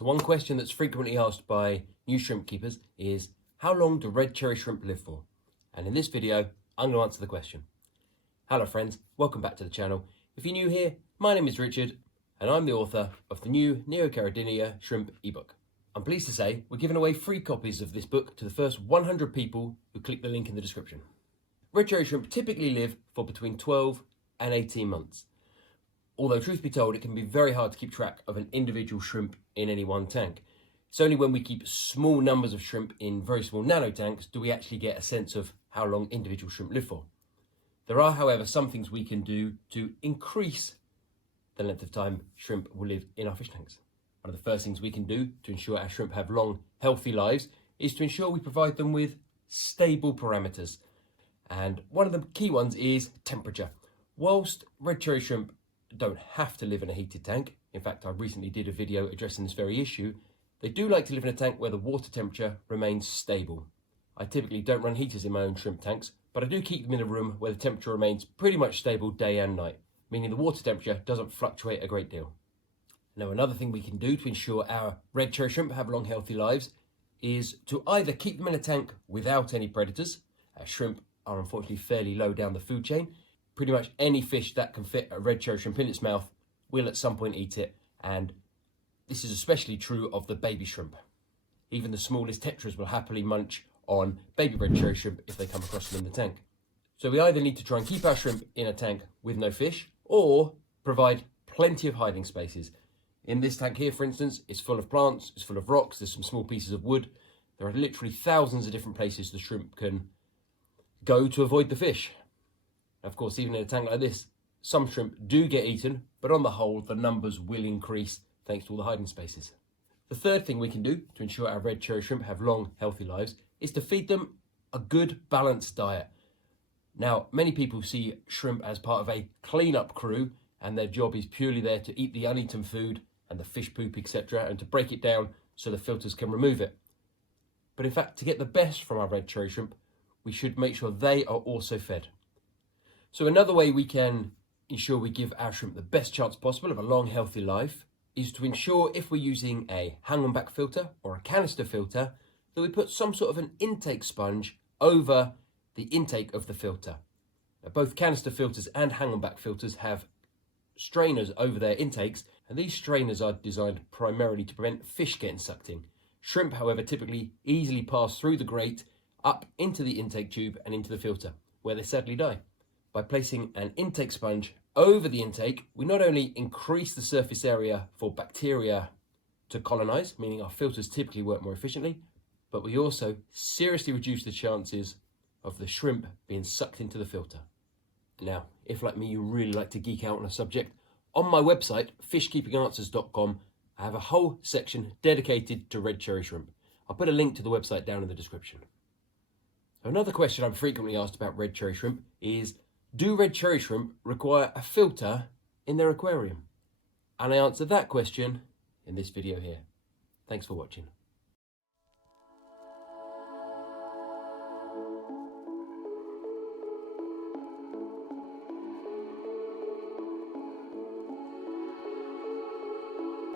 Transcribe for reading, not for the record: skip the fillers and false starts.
So one question that's frequently asked by new shrimp keepers is, how long do red cherry shrimp live for? And in this video, I'm going to answer the question. Hello friends, welcome back to the channel. If you're new here, my name is Richard, and I'm the author of the new Neocaridina Shrimp ebook. I'm pleased to say we're giving away free copies of this book to the first 100 people who click the link in the description. Red cherry shrimp typically live for between 12 and 18 months. Although truth be told, it can be very hard to keep track of an individual shrimp in any one tank. It's only when we keep small numbers of shrimp in very small nano tanks do we actually get a sense of how long individual shrimp live for. There are, however, some things we can do to increase the length of time shrimp will live in our fish tanks. One of the first things we can do to ensure our shrimp have long, healthy lives is to ensure we provide them with stable parameters. And one of the key ones is temperature. Whilst red cherry shrimp don't have to live in a heated tank, in fact I recently did a video addressing this very issue, they do like to live in a tank where the water temperature remains stable. I typically don't run heaters in my own shrimp tanks, but I do keep them in a room where the temperature remains pretty much stable day and night, meaning the water temperature doesn't fluctuate a great deal. Now another thing we can do to ensure our red cherry shrimp have long healthy lives is to either keep them in a tank without any predators. Shrimp are unfortunately fairly low down the food chain. Pretty much any fish that can fit a red cherry shrimp in its mouth will at some point eat it, and this is especially true of the baby shrimp. Even the smallest tetras will happily munch on baby red cherry shrimp if they come across them in the tank. So we either need to try and keep our shrimp in a tank with no fish, or provide plenty of hiding spaces. In this tank here, for instance, it's full of plants, it's full of rocks, there's some small pieces of wood. There are literally thousands of different places the shrimp can go to avoid the fish. Of course, even in a tank like this, some shrimp do get eaten, but on the whole, the numbers will increase thanks to all the hiding spaces. The third thing we can do to ensure our red cherry shrimp have long, healthy lives is to feed them a good, balanced diet. Now, many people see shrimp as part of a cleanup crew, and their job is purely there to eat the uneaten food and the fish poop, etc., and to break it down so the filters can remove it. But in fact, to get the best from our red cherry shrimp, we should make sure they are also fed. So another way we can ensure we give our shrimp the best chance possible of a long, healthy life is to ensure, if we're using a hang-on-back filter or a canister filter, that we put some sort of an intake sponge over the intake of the filter. Now, both canister filters and hang-on-back filters have strainers over their intakes, and these strainers are designed primarily to prevent fish getting sucked in. Shrimp, however, typically easily pass through the grate up into the intake tube and into the filter, where they sadly die. By placing an intake sponge over the intake, we not only increase the surface area for bacteria to colonize, meaning our filters typically work more efficiently, but we also seriously reduce the chances of the shrimp being sucked into the filter. Now, if like me you really like to geek out on a subject, on my website, fishkeepinganswers.com, I have a whole section dedicated to red cherry shrimp. I'll put a link to the website down in the description. Another question I'm frequently asked about red cherry shrimp is, do red cherry shrimp require a filter in their aquarium? And I answer that question in this video here. Thanks for watching.